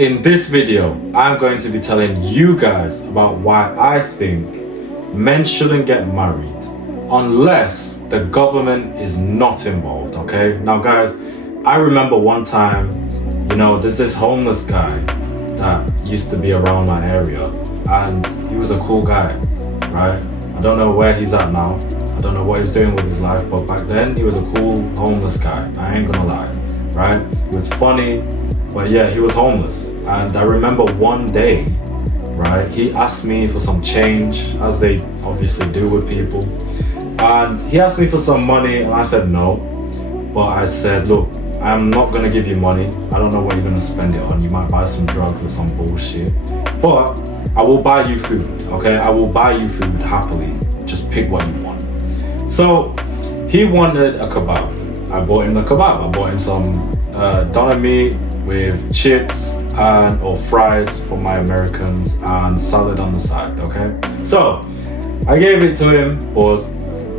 In this video, I'm going to be telling you guys about why I think men shouldn't get married unless the government is not involved, okay? Now guys, I remember one time, there's this homeless guy that used to be around my area and he was a cool guy, right? I don't know where he's at now. I don't know what he's doing with his life, but back then he was a cool homeless guy. I ain't gonna lie, right? He was funny, but yeah, he was homeless. And I remember one day, right, he asked me for some change, as they obviously do with people. And he asked me for some money and I said no. But I said, look, I'm not gonna give you money. I don't know what you're gonna spend it on. You might buy some drugs or some bullshit. But I will buy you food, okay? I will buy you food happily. Just pick what you want. So he wanted a kebab. I bought him the kebab. I bought him some doner meat with chips or fries for my Americans and salad on the side, okay? So I gave it to him,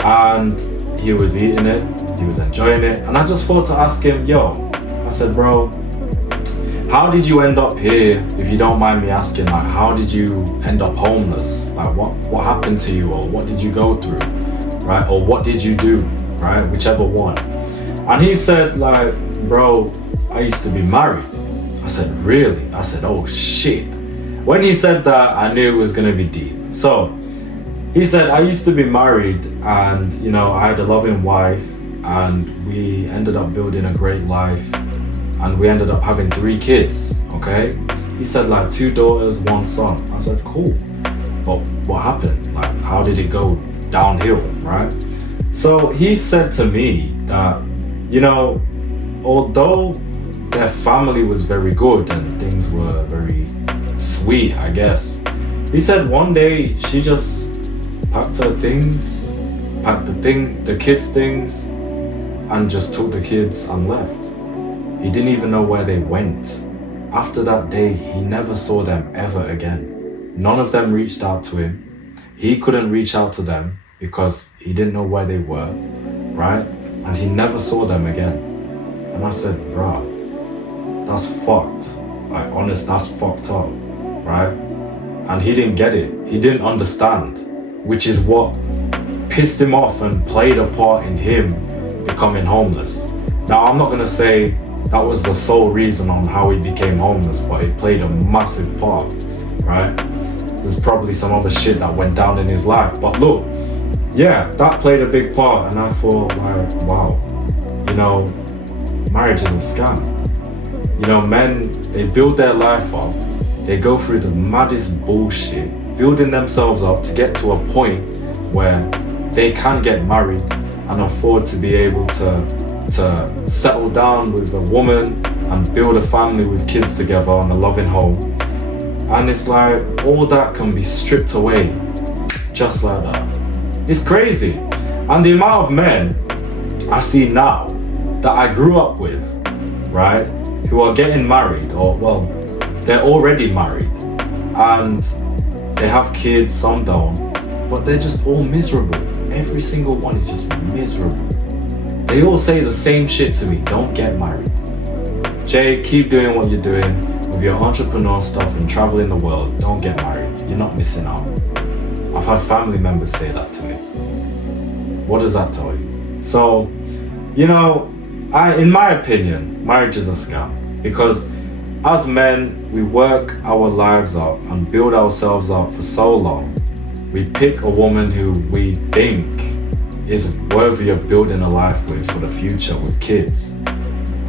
and he was eating it, he was enjoying it, and I just thought to ask him, I said, bro, how did you end up here? If you don't mind me asking, like, how did you end up homeless? Like, what happened to you, or what did you go through, right? Or what did you do, right? Whichever one. And he said, like, bro, I used to be married. I said, really? I said, oh shit. When he said that, I knew it was gonna be deep. So he said, I used to be married and, I had a loving wife and we ended up building a great life and we ended up having 3 kids, okay? He said, like, 2 daughters, 1 son. I said, cool. But what happened? Like, how did it go downhill, right? So he said to me that, although their family was very good and things were very sweet, I guess. He said one day she just packed her things, the kids' things, and just took the kids and left. He didn't even know where they went. After that day, he never saw them ever again. None of them reached out to him. He couldn't reach out to them because he didn't know where they were, right? And he never saw them again. And I said, bruh, that's fucked. Like, honest, that's fucked up, right? And he didn't get it. He didn't understand, which is what pissed him off and played a part in him becoming homeless. Now, I'm not gonna say that was the sole reason on how he became homeless, but it played a massive part, right? There's probably some other shit that went down in his life, but look, yeah, that played a big part. And I thought, like, wow, marriage is a scam. Men, they build their life up, they go through the maddest bullshit, building themselves up to get to a point where they can get married and afford to be able to settle down with a woman and build a family with kids together in a loving home. And it's like, all that can be stripped away just like that. It's crazy. And the amount of men I see now that I grew up with, right, who are getting married, or well, they're already married and they have kids, some don't, but they're just all miserable. Every single one is just miserable. They all say the same shit to me: don't get married. Jay, keep doing what you're doing with your entrepreneur stuff and traveling the world. Don't get married. You're not missing out. I've had family members say that to me. What does that tell you? So, in my opinion, marriage is a scam. Because as men, we work our lives up and build ourselves up for so long. We pick a woman who we think is worthy of building a life with for the future, with kids.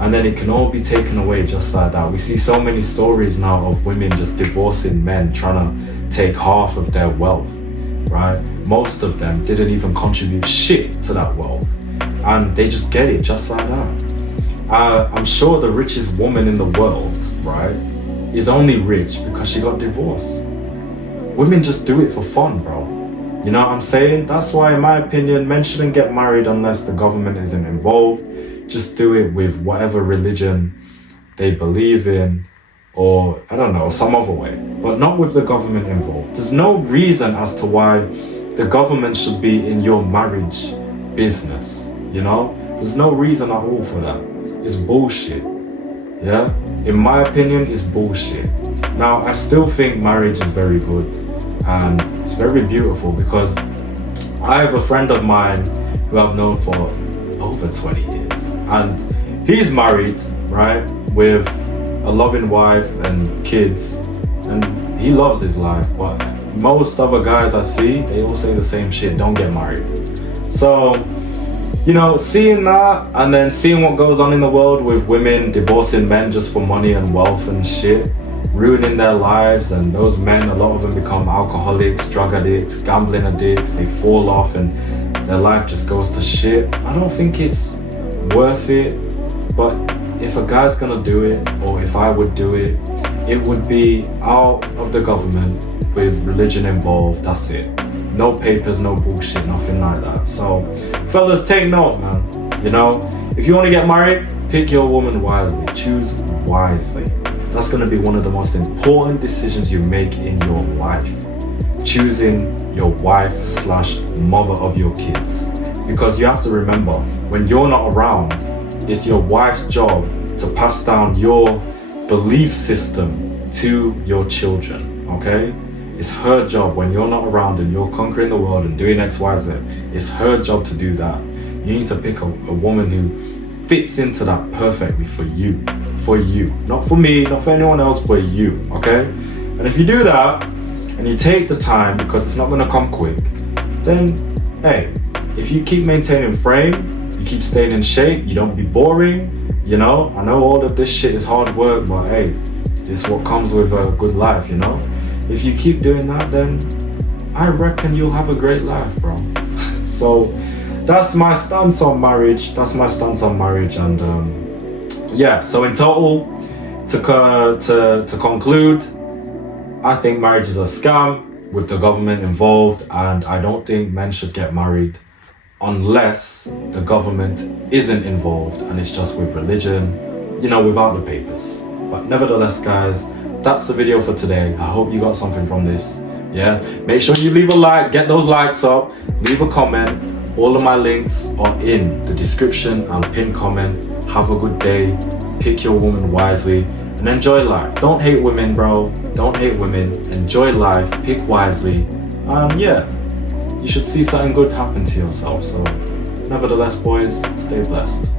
And then it can all be taken away just like that. We see so many stories now of women just divorcing men, trying to take half of their wealth, right? Most of them didn't even contribute shit to that wealth. And they just get it just like that. I'm sure the richest woman in the world, right, is only rich because she got divorced. Women just do it for fun, bro. You know what I'm saying? That's why, in my opinion, men shouldn't get married unless the government isn't involved. Just do it with whatever religion they believe in, or I don't know, some other way, but not with the government involved. There's no reason as to why the government should be in your marriage business, There's no reason at all for that. It's bullshit. yeah, in my opinion, is bullshit. Now, I still think marriage is very good and it's very beautiful, because I have a friend of mine who I've known for over 20 years, and he's married, right, with a loving wife and kids, and he loves his life. But most other guys I see, they all say the same shit: don't get married. So, you know, seeing that and then seeing what goes on in the world with women divorcing men just for money and wealth and shit, ruining their lives, and those men, a lot of them become alcoholics, drug addicts, gambling addicts, they fall off and their life just goes to shit. I don't think it's worth it. But if a guy's gonna do it, or if I would do it, it would be out of the government with religion involved. That's it. No papers, no bullshit, nothing like that. So fellas, take note, man. You know, if you want to get married, pick your woman wisely. Choose wisely. That's going to be one of the most important decisions you make in your life. Choosing your wife / mother of your kids. Because you have to remember, when you're not around, it's your wife's job to pass down your belief system to your children, okay? It's her job when you're not around and you're conquering the world and doing X, Y, Z. It's her job to do that. You need to pick a woman who fits into that perfectly for you. For you. Not for me, not for anyone else, but you, okay? And if you do that, and you take the time, because it's not gonna come quick, then, hey, if you keep maintaining frame, you keep staying in shape, you don't be boring, you know? I know all of this shit is hard work, but hey, it's what comes with a good life, you know? If you keep doing that, then I reckon you'll have a great life, bro. So that's my stance on marriage. And yeah, so in total, to conclude, I think marriage is a scam with the government involved, and I don't think men should get married unless the government isn't involved and it's just with religion, you know, without the papers. But nevertheless, guys, that's the video for today. I hope you got something from this. Yeah, make sure you leave a like, get those likes up, leave a comment. All of my links are in the description and pinned comment. Have a good day, pick your woman wisely, and enjoy life. Don't hate women, bro. Don't hate women. Enjoy life, pick wisely, and yeah, you should see something good happen to yourself. So nevertheless, boys, stay blessed.